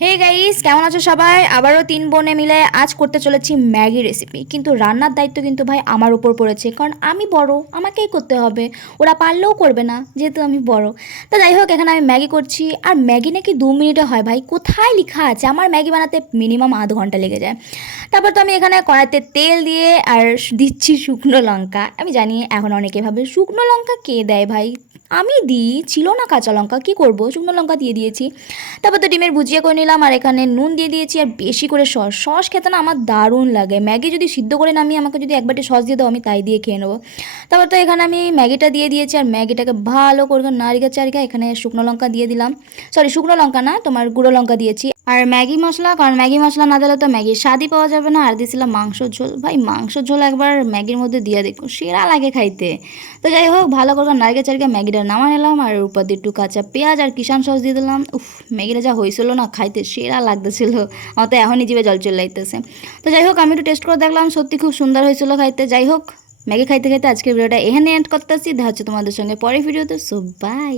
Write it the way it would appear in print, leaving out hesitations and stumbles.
Hey guys, কেমন আছো সবাই? আবারও তিন বোনে মিলে আজ করতে চলেছি ম্যাগি রেসিপি। কিন্তু রান্নার দায়িত্ব কিন্তু ভাই আমার উপর পড়েছে, কারণ আমি বড়, আমাকেই করতে হবে। ওরা পারলেও করবে না, যেহেতু আমি বড়। তো যাই হোক, এখানে আমি ম্যাগি করছি। আর ম্যাগি নাকি 2 মিনিটে হয় ভাই, কোথায় লেখা আছে? আমার ম্যাগি বানাতে মিনিমাম আধ ঘন্টা লেগে যায়। তারপর তো আমি এখানে কড়াইতে তেল দিয়ে আর দিচ্ছি শুকনো লঙ্কা। আমি জানি এখন অনেকে ভাবে শুকনো লঙ্কা কে দেয় ভাই, আমি দিই, ছিল না কাঁচা লঙ্কা, কী করবো, শুকনো লঙ্কা দিয়ে দিয়েছি। তারপর তো ডিমের ভুজিয়া করে নিলাম, আর এখানে নুন দিয়ে দিয়েছি, আর বেশি করে সস। সস খেতে না আমার দারুণ লাগে। ম্যাগি যদি সিদ্ধ করে নামিয়ে আমাকে যদি এক বাটি সস দিয়ে দাও, আমি তাই দিয়ে খেয়ে নেবো। তারপর তো এখানে আমি ম্যাগিটা দিয়ে দিয়েছি, আর ম্যাগিটাকে ভালো করে নাড়িয়ে চাড়িয়ে এখানে শুকনো লঙ্কা দিয়ে দিলাম। সরি, শুকনো লঙ্কা না, তোমার গুঁড়ো লঙ্কা দিয়েছি। আর ম্যাগি মশলা, কারণ ম্যাগি মশলা না দিলে তো ম্যাগির স্বাদই পাওয়া যাবে না। আর দিয়েছিলাম মাংসর ঝোল। ভাই মাংসর ঝোল একবার ম্যাগির মধ্যে দিয়ে দেখো, সেরা লাগে খাইতে। তো যাই হোক, ভালো করে নাড়িয়ে চাড়িয়ে ম্যাগিটা নামা নিলাম, আর উপর দিয়ে একটু কাঁচা পেঁয়াজ আর কিষান সস দিয়ে দিলাম। উফ, ম্যাগিটা যা হয়েছিল না, খাইতে সেরা লাগতেছিল। আমার তো এখনই জিভে জল চলে যাইতেছে। তো যাই হোক, আমি একটু টেস্ট করে দেখলাম, সত্যি খুব সুন্দর হয়েছিল খাইতে। যাই হোক, ম্যাগি খাইতে খাইতে আজকের ভিডিওটা এখানে এন্ড করতেছি। দেখা হচ্ছে তোমাদের সঙ্গে পরের ভিডিওতে। So by.